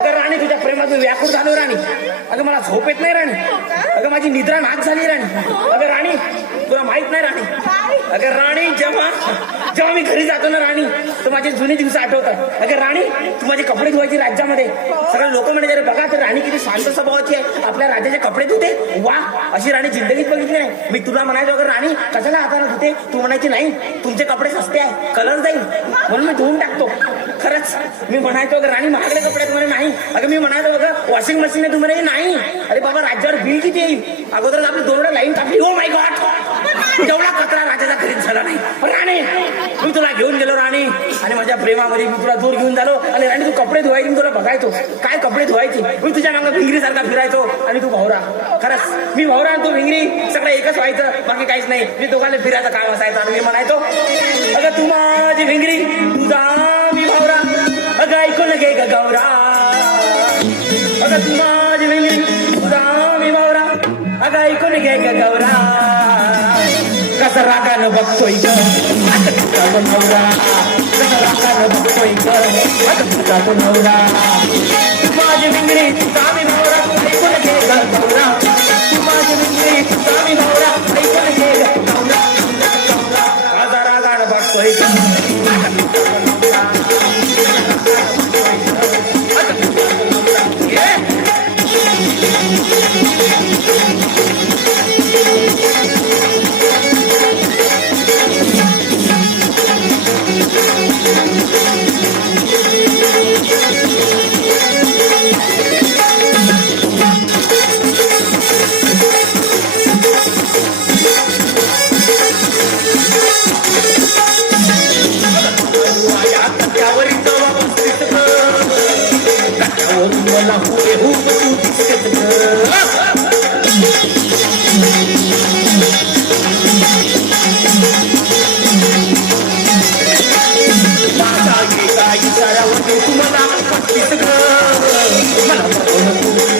अगं राणी, तुझ्या प्रेमात मी व्याकुळ झालो राणी. अगं मला झोप येत नाही राणी. अगं माझी निद्रा नाक झाली राणी. अगं राणी, तुला माहित नाही राणी. अगं राणी, जेव्हा मी घरी जातो ना राणी, तर माझे जुने दिवस आठवतात. अगं राणी, तू माझे कपडे धुवायची राज्यामध्ये. सगळे लोक म्हणजे जरा बघा तर राणी किती शांत स्वभावाची आहे. आपल्या राजाचे कपडे धुते. वा, अशी राणी जिंदगीत बघितली नाही. मी तुला म्हणायचो अगं राणी, कशाला हाताने धुते? तू म्हणायची नाही, तुमचे कपडे सस्ते आहे, कलर जाईल म्हणून मी धुवून टाकतो. खरंच मी म्हणायचो अगं राणी, महागडे कपडे म्हणे नाही. अगं मी म्हणायचो अगं वॉशिंग मशीन आहे, तू म्हणे नाही. अरे बाबा, राज्यावर बिल किती येईल? अगोदर आपली 2 लाईन टाकली. ओ माय गॉड, तेवढा कचरा राजाचा खरीद झाला नाही. राणी, मी तुला घेऊन गेलो राणी, आणि माझ्या प्रेमामध्ये मी तुला दूर घेऊन झालो. आणि राणी, तू कपडे धुवायची, मी तुला बघायचो काय कपडे धुवायची. मी तुझ्या मागं भिंगरी सारखा फिरायचो, आणि तू भावरा. खरंच मी भावरा आणि तू भिंगरी, सगळं एकच व्हायचं, बाकी काहीच नाही. मी दोघांना फिरायचं काम असायचं. आणि मी म्हणायचो अगं तू माझी भिंगरी, तुझा मी भावरा. अगं ऐकून घे ग गौरा, अगं तू माझी भिंगरी, तुझा मी भावरा. अगं ऐकून घे ग गौरा, कसं रागानं बघतोय ग तुझा तो नवरा. कसं रागानं बघतोय ग तुझा तो नवरा. तू माझी भिंगरी, तुझा मी भावरा. ऐकून घे ग गौरा, तू माझी भिंगरी, तुझा मी भावरा. ऐकून घे ग गौरा, माझा रागानं बघतोय ग. मला पुढे हो तू दिसत माझा गेला इशारावरती तुम्हाला पस्तीस ग. मला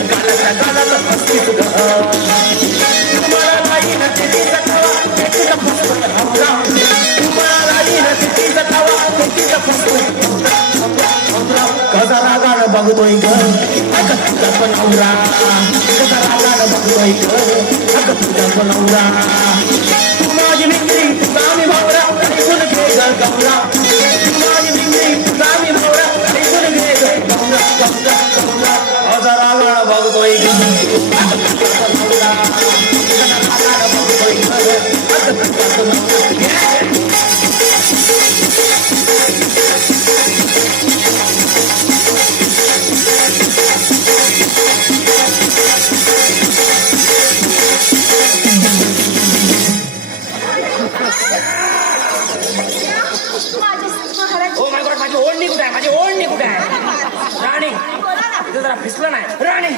गालाच्या गालाचा पस्तीस ग. तुम्हाला नाही ना ते जगावा त्याचा पुस्तक धावला. तुम्हाला नाही ना ते जगावा त्याचा पुस्तक कसा रागानं बघतोय ग अगं तुझा पण नवरा. कसा रागानं बघतोय ग अगं तुझा पण नवरा. तू माझी भिंगरी, तुझा मी भावरा. ऐकून घे ग गौरा, तू माझी भिंगरी, तुझा मी भावरा. ऐकून घे ग गौरा, गौरा, गौरा. कसा रागानं बघतोय ग अगं तुझा पण नवरा. कसा रागानं बघतोय ग अगं तुझा पण नवरा. ओ माय गॉड, माझी ओढणी कुठे आहे? माझी ओढणी कुठे आहे? राणी, इथं जरा फिसलं नाही राणी.